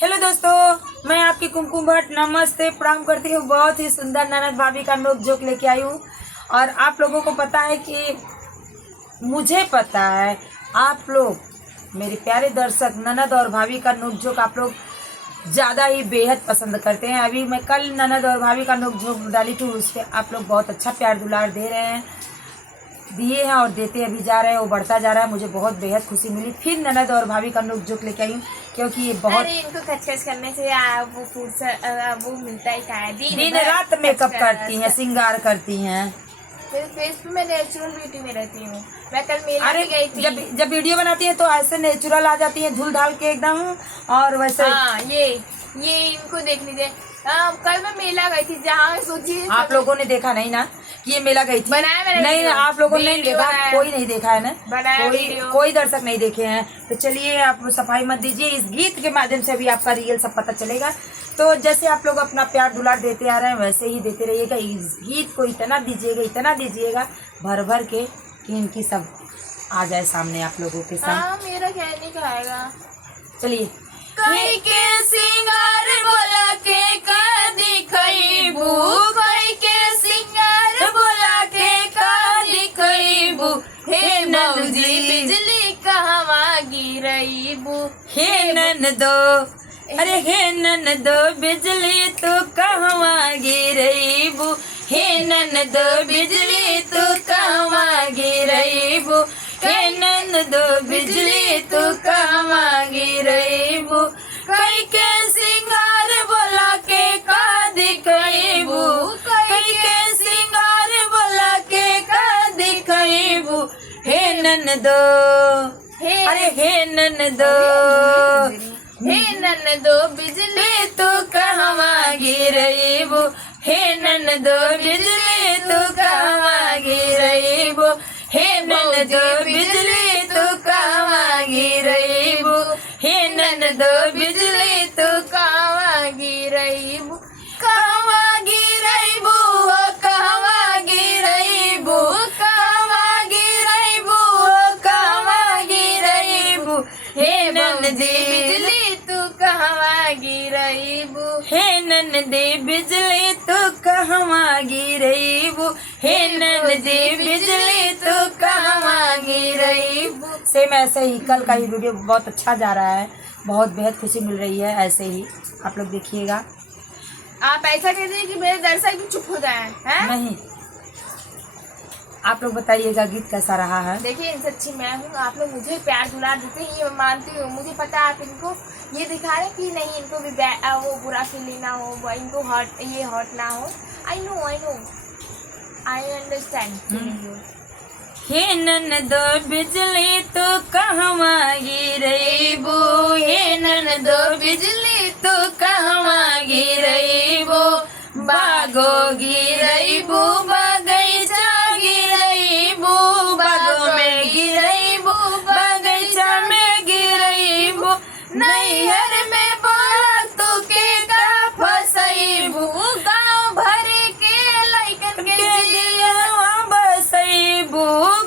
Hello दोस्तों, मैं आपकी कुमकुम भट्ट नमस्ते प्रणाम करती हूँ। बहुत ही सुंदर ननद भाभी का नोक जोक लेके आई हूँ। और आप लोगों को पता है कि मुझे पता है आप लोग मेरे प्यारे दर्शक ननद और भाभी का नोक जोक आप लोग ज़्यादा ही बेहद पसंद करते हैं। अभी मैं कल ननद और भाभी का नोक जोक डाली थी, उस पर आप लोग बहुत अच्छा प्यार दुलार दे रहे हैं, दिए हैं और देते अभी जा रहे हैं, वो बढ़ता जा रहा है। मुझे बहुत बेहद खुशी मिली। फिर ननद और भाभी का नोक जोक लेके आई हूँ क्योंकि ये बहुत इनको खचखच करने से वो वो मिलता ही है। दिन रात मेकअप करती हैं, श्रृंगार करती हैं। मेरे फेस पे मैं नेचुरल ब्यूटी में रहती हूँ। मैं कल मेला अरे गई थी। जब वीडियो बनाती है तो ऐसे नेचुरल आ जाती है, झूल ढाल के एकदम। और वैसे हाँ, ये इनको देख लीजिए। कल मैं मेला गई थी जहाँ मैं सोची आप लोगों ने देखा नहीं ना कि ये मेला गई थी। बनाया मैंने नहीं, वीडियो। आप लोगों ने नहीं वीडियो देखा, बनाया। कोई नहीं देखा है ना, बनाया वीडियो। कोई दर्शक नहीं देखे हैं। तो चलिए, आप सफाई मत दीजिए, इस गीत के माध्यम से भी आपका रियल सब पता चलेगा। तो जैसे आप लोग अपना प्यार दुलार देते आ रहे हैं वैसे ही देते रहिएगा। इस गीत को इतना दीजिएगा भर भर के कि इनकी सब आ जाए सामने आप लोगों के साथ। मेरा क्या नहीं कहेगा। चलिए। कई के सिंगार बोला के का दिखईबू, कई के सिंगार बोला के का दिखईबू, हे मौजी बिजली कहवा गिरईबू, हे ननदो, अरे हे ननदो बिजली तू कहवा गिरईबू, हे ननदो बिजली तू कहवा गिरईबू, हे ननदो बिजली तू कहवा गिरईबू, कई के सिंगार बोला के का दिखईबू, कई के सिंगार बोला के का दिखईबू, हे ननदो, अरे हे ननदो, हे ननदो बिजली तू कहवा गिरईबू, हे ननदो बिजली तू कहवा गिरईबू, हे ननदो बिजली तू कहवा गिरईबू, हे ननदो बिजली तू कहवा गिरईबू, कहवा गिरईबू, कहवा गिरईबू, कहवा गिरईबू, कहवा गिरईबू, हे ननदी बिजली तू कहवा गिरईबू, हे ननदी बिजली तू कहवा गिरईबू, हे ननदी बिजली तू कहवा गिरईबू। सेम ऐसे ही कल का ही वीडियो बहुत अच्छा जा रहा है, बहुत बेहद खुशी मिल रही है। ऐसे ही आप लोग देखिएगा। आप ऐसा कहते हैं कि मेरे दर्शक भी चुप हो जाए हैं? नहीं, आप लोग बताइएगा गीत कैसा रहा है। देखिए, इनसे अच्छी मैं हूँ। आप लोग मुझे प्यार दुलार देते हैं, ये मैं मानती हूँ। मुझे पता है आप इनको ये दिखा रहे हैं कि नहीं, इनको भी वो बुरा फील ना हो, इनको हर्ट ना हो। I know I understand. हे ननदो बिजली तू कहवा गिरईबू, हे ननदो बिजली तू कहवा गिरईबू, बागो गिरईबू, बगैचा गिरईबू, बागो में गिरईबू, बगैचा में गिरईबू, नैहर में बोला तू के का फसईबू, गाँव भर के लइकन के जियवा बसईबू,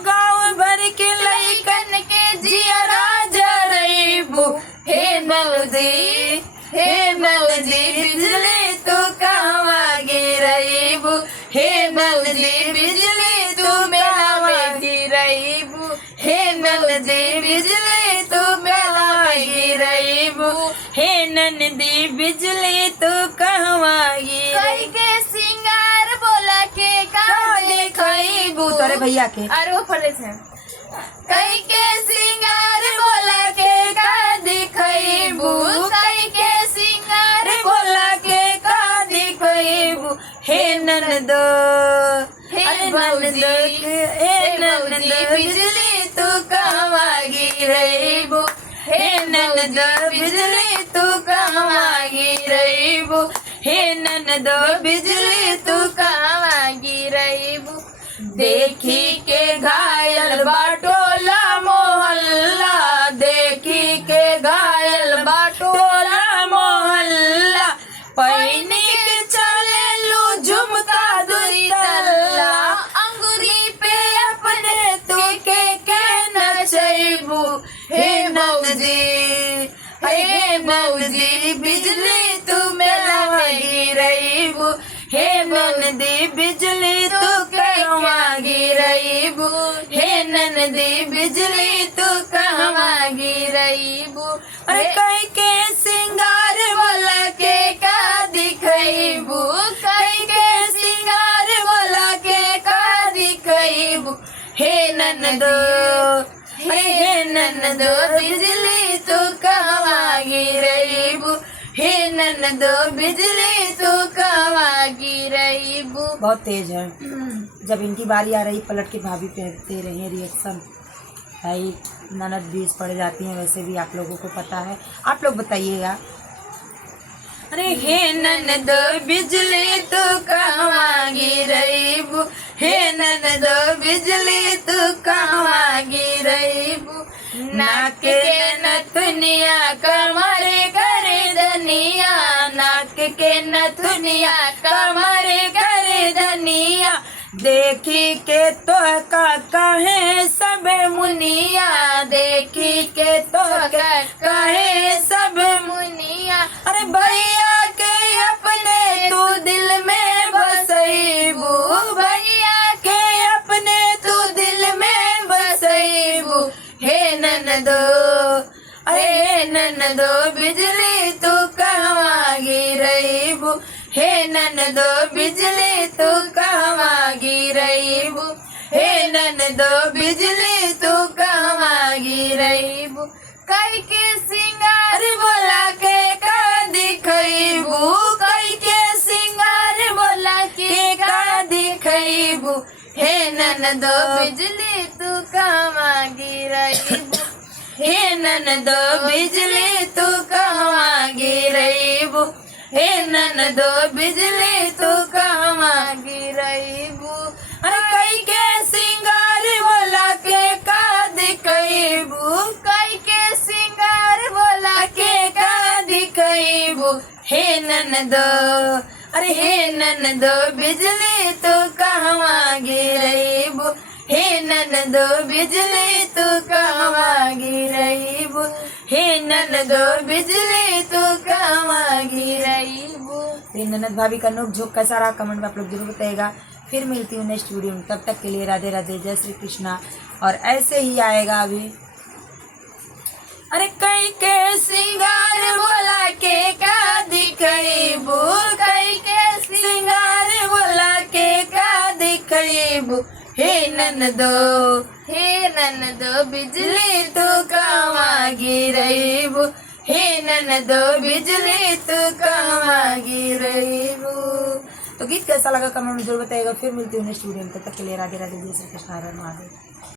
गाँव भर के लइकन के जियरा जरईबू, हे मौजी, हे मौजी बिजली तू कहवा गिरईबू, हे मौजी बिजली तू कहवा गिरईबू, हे ननदी बिजली तू कहवा गिरईबू, हे ननदी बिजली तू कहवा कई गिरईबू, के सिंगार बोला के का देखईबू तोरे भैया के। अरे वो परदेश है। कई के सिंगार बोला के का दिखईबू, कई के सिंगार बोला के का दिखईबू, हे ननदो, हे ननदो, हे ननदो बिजली तू कहवा गिरईबू, हे ननदो बिजली तू कहवा गिरईबू, हे ननदो बिजली तू कहवा गिरईबू, देखी के घायल बाटोला मोहल्ला, देखी के घायल बाटोला मोहल्ला, पैनी के चले लू झुमका दुई तल्ला, अंगुरी पे अपने तू के नचईबू, हे मौजी, हे मौजी ननदी बिजली तू कहवा गिरईबू, हे ननदी बिजली तू कहवा गिरईबू, हे ननदी बिजली तू कहवा गिरईबू। अरे कई के सिंगार बोला के का दिखईबू, कई के सिंगार बोला के का दिखईबू, हे ननदो, हे ननदो बिजली तू कहवा गिरईबू, हे ननदो बिजली तू कहवा गिरईबू। बहुत तेज है। जब इनकी बारी आ रही पलट के भाभी पे दे रही है रिएक्शन, भाई ननद बीच पड़ जाती हैं, वैसे भी आप लोगों को पता है, आप लोग बताइएगा। अरे हे ननदो बिजली तू कहवा गिरईबू, हे ननदो बिजली तू कहवा गिरईबू। नाक के नथुनिया कमरे करे धनिया, नाक के नथुनिया कमरे करे धनिया, देखी के तो का कहे सब मुनिया, देखी के तो का कहे सब मुनिया। अरे भैया के अपने तू दिल में बसईबू, भैया के अपने तू दिल में बसईबू, हे ननदो, अरे ननदो बिजली तू कहवा गिरईबू, हे ननदो बिजली तू कहवा गिरईबू, हे ननदो बिजली तू कहवा गिरईबू। कई के सिंगार बोला के का दिखईबू, कई के सिंगार बोला के का दिखईबू, हे ननदो बिजली तू कहवा गिरईबू, हे ननदो बिजली तू कहवा गिरईबू, हे ननदो बिजली तू कहवा गिरईबू। अरे कई के सिंगार बोला के का दिखईबू, कई के सिंगार बोला के का दिखईबू, हे ननदो, अरे हे ननदो बिजली तू कहवा गिरईबू, हे ननदो बिजली तू कहवा गिरईबू, हे ननदो बिजली तू कहवा गिरईबू। ननद भाभी का नोक झोंक कैसा रहा कमेंट में आप लोग जरूर बताइएगा। फिर मिलती हूँ नेक्स्ट वीडियो में, तब तक के लिए राधे राधे, जय श्री कृष्णा। और ऐसे ही आएगा अभी। अरे कई के सिंगार बोला के का दिखईबू, कई के सिंगार बोला के का दिखईबू, हे ननदो, हे ननदो बिजली तू कहवा गिरईबू, हे ननदो बिजली तू कहवा गिरईबू। तो गीत कैसा लगा कमेंट में जरूर बताइएगा। फिर मिलती हूँ नेक्स्ट वीडियो में, तब तक के लिए राधे राधे, जय श्री कृष्ण, हर हर महादेव।